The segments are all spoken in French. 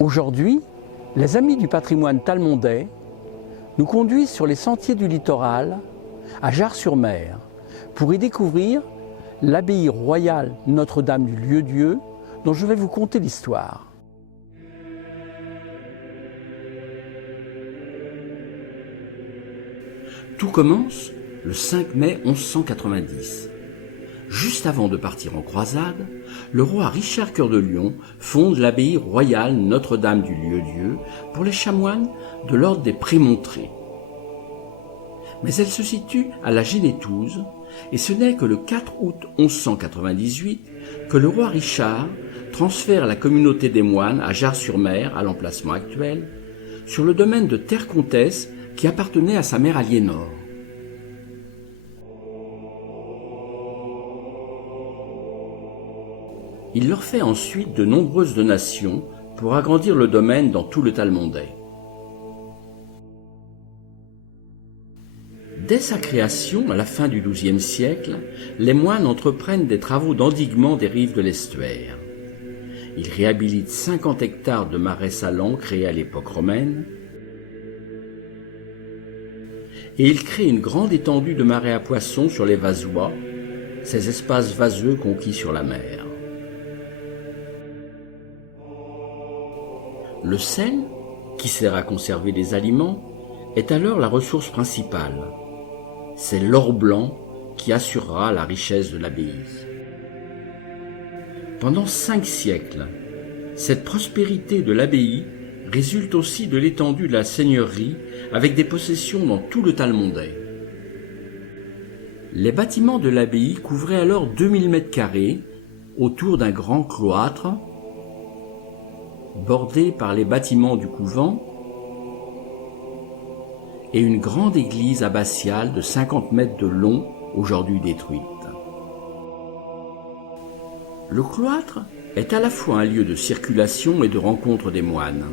Aujourd'hui, les amis du patrimoine talmondais nous conduisent sur les sentiers du littoral à Jars-sur-Mer pour y découvrir l'abbaye royale Notre-Dame du Lieu-Dieu dont je vais vous conter l'histoire. Tout commence le 5 mai 1190. Juste avant de partir en croisade, le roi Richard Cœur de Lion fonde l'abbaye royale Notre-Dame du Lieu-Dieu pour les chanoines de l'ordre des Prémontrés. Mais elle se situe à la Génétouse et ce n'est que le 4 août 1198 que le roi Richard transfère la communauté des moines à Jars-sur-Mer, à l'emplacement actuel, sur le domaine de Terre-Comtesse qui appartenait à sa mère Aliénor. Il leur fait ensuite de nombreuses donations pour agrandir le domaine dans tout le Talmondais. Dès sa création, à la fin du XIIe siècle, les moines entreprennent des travaux d'endiguement des rives de l'estuaire. Ils réhabilitent 50 hectares de marais salants créés à l'époque romaine et ils créent une grande étendue de marais à poissons sur les Vasois, ces espaces vaseux conquis sur la mer. Le sel, qui sert à conserver les aliments, est alors la ressource principale. C'est l'or blanc qui assurera la richesse de l'abbaye. Pendant 5 siècles, cette prospérité de l'abbaye résulte aussi de l'étendue de la seigneurie avec des possessions dans tout le Talmondais. Les bâtiments de l'abbaye couvraient alors 2000 m² autour d'un grand cloître bordé par les bâtiments du couvent et une grande église abbatiale de 50 mètres de long, aujourd'hui détruite. Le cloître est à la fois un lieu de circulation et de rencontre des moines.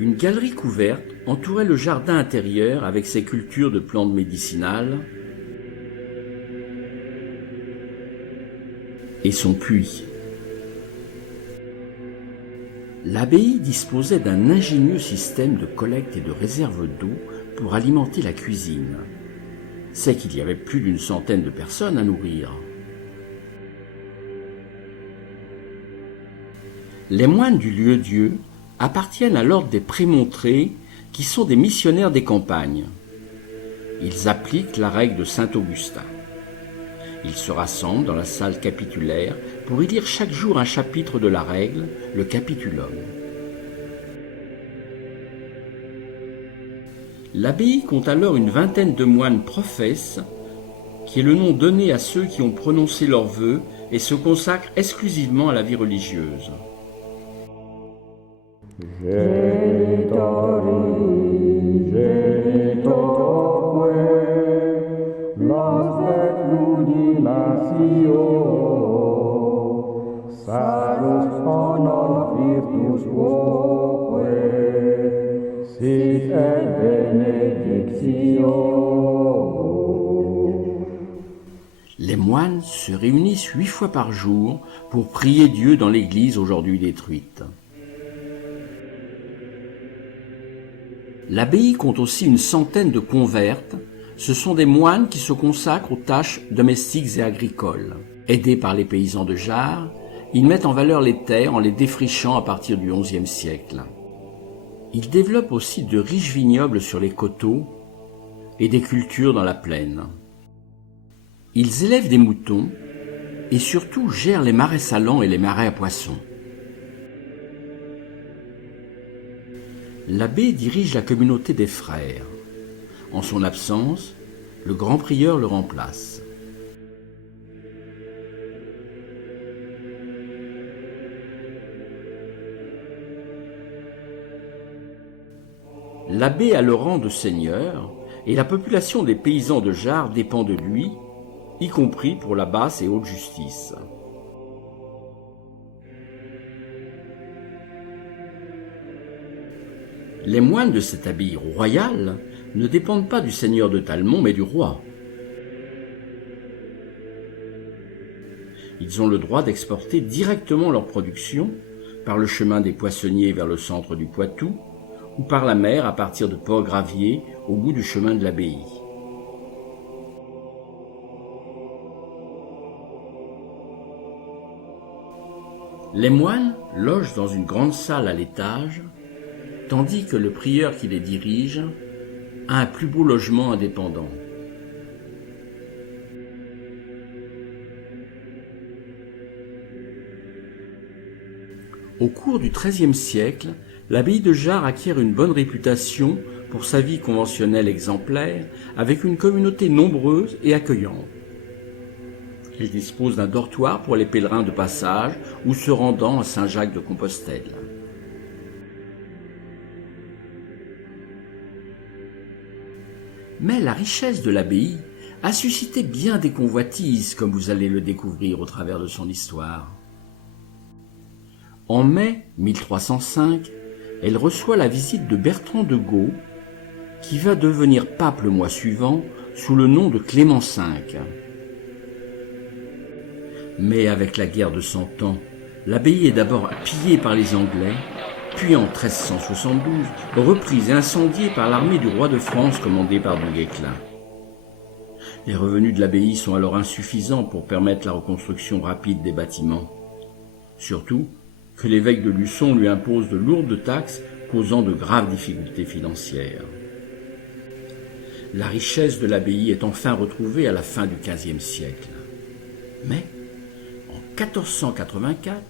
Une galerie couverte entourait le jardin intérieur avec ses cultures de plantes médicinales et son puits. L'abbaye disposait d'un ingénieux système de collecte et de réserve d'eau pour alimenter la cuisine. C'est qu'il y avait plus d'une centaine de personnes à nourrir. Les moines du Lieu-Dieu appartiennent à l'ordre des Prémontrés, qui sont des missionnaires des campagnes. Ils appliquent la règle de saint Augustin. Ils se rassemblent dans la salle capitulaire pour y lire chaque jour un chapitre de la règle, le capitulum. L'abbaye compte alors une vingtaine de moines professes, qui est le nom donné à ceux qui ont prononcé leurs vœux et se consacrent exclusivement à la vie religieuse. Les moines se réunissent 8 fois par jour pour prier Dieu dans l'église aujourd'hui détruite. L'abbaye compte aussi une centaine de convertes. Ce sont des moines qui se consacrent aux tâches domestiques et agricoles. Aidés par les paysans de Jars, ils mettent en valeur les terres en les défrichant à partir du XIe siècle. Ils développent aussi de riches vignobles sur les coteaux et des cultures dans la plaine. Ils élèvent des moutons et surtout gèrent les marais salants et les marais à poissons. L'abbé dirige la communauté des frères. En son absence, le grand prieur le remplace. L'abbé a le rang de seigneur et la population des paysans de Jars dépend de lui, y compris pour la basse et haute justice. Les moines de cette abbaye royale ne dépendent pas du seigneur de Talmont, mais du roi. Ils ont le droit d'exporter directement leur production par le chemin des Poissonniers vers le centre du Poitou ou par la mer à partir de Port-Gravier au bout du chemin de l'abbaye. Les moines logent dans une grande salle à l'étage, tandis que le prieur qui les dirige a un plus beau logement indépendant. Au cours du XIIIe siècle, l'abbaye de Jars acquiert une bonne réputation pour sa vie conventionnelle exemplaire, avec une communauté nombreuse et accueillante. Il dispose d'un dortoir pour les pèlerins de passage ou se rendant à Saint-Jacques-de-Compostelle. Mais la richesse de l'abbaye a suscité bien des convoitises, comme vous allez le découvrir au travers de son histoire. En mai 1305, elle reçoit la visite de Bertrand de Gaux, qui va devenir pape le mois suivant sous le nom de Clément V. Mais avec la guerre de Cent Ans, l'abbaye est d'abord pillée par les Anglais, puis en 1372, reprise et incendiée par l'armée du roi de France commandée par du Guesclin. Les revenus de l'abbaye sont alors insuffisants pour permettre la reconstruction rapide des bâtiments. Surtout que l'évêque de Luçon lui impose de lourdes taxes, causant de graves difficultés financières. La richesse de l'abbaye est enfin retrouvée à la fin du XVe siècle. Mais, en 1484,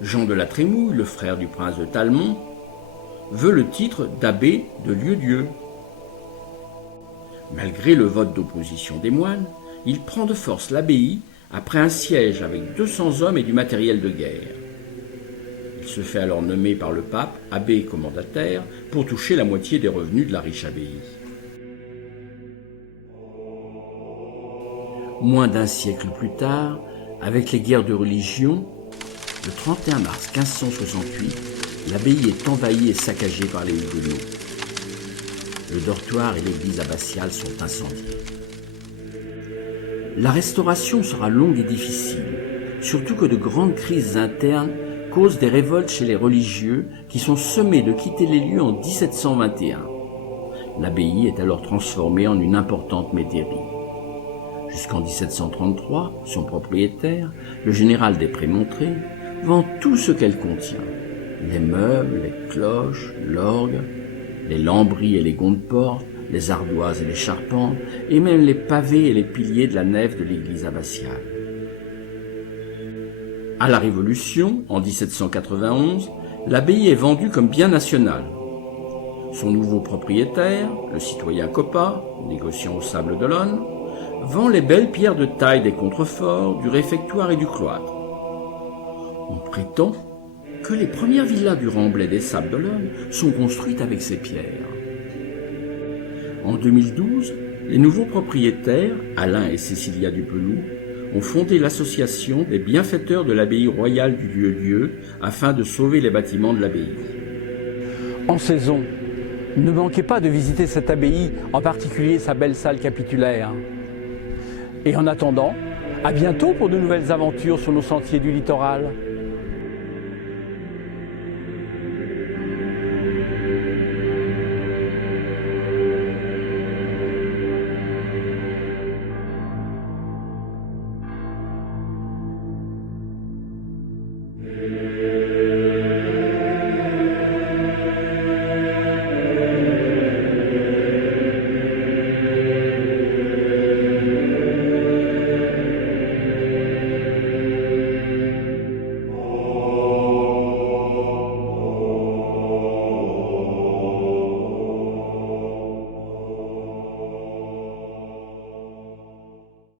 Jean de la Trémouille, le frère du prince de Talmont, veut le titre d'abbé de Lieu-Dieu. Malgré le vote d'opposition des moines, il prend de force l'abbaye après un siège avec 200 hommes et du matériel de guerre. Il se fait alors nommer par le pape abbé commendataire pour toucher la moitié des revenus de la riche abbaye. Moins d'un siècle plus tard, avec les guerres de religion, le 31 mars 1568, l'abbaye est envahie et saccagée par les Huguenots. Le dortoir et l'église abbatiale sont incendiés. La restauration sera longue et difficile, surtout que de grandes crises internes causent des révoltes chez les religieux qui sont sommés de quitter les lieux en 1721. L'abbaye est alors transformée en une importante métairie. Jusqu'en 1733, son propriétaire, le général des Prémontrés, vend tout ce qu'elle contient. Les meubles, les cloches, l'orgue, les lambris et les gonds de porte, les ardoises et les charpentes, et même les pavés et les piliers de la nef de l'église abbatiale. À la Révolution, en 1791, l'abbaye est vendue comme bien national. Son nouveau propriétaire, le citoyen Coppa, négociant au Sable d'Olonne, vend les belles pierres de taille des contreforts, du réfectoire et du cloître. On prétend que les premières villas du Remblai des Sables d'Olonne sont construites avec ces pierres. En 2012, les nouveaux propriétaires, Alain et Cécilia Dupeloup, ont fondé l'association des bienfaiteurs de l'abbaye royale du Lieu-Dieu afin de sauver les bâtiments de l'abbaye. En saison, ne manquez pas de visiter cette abbaye, en particulier sa belle salle capitulaire. Et en attendant, à bientôt pour de nouvelles aventures sur nos sentiers du littoral.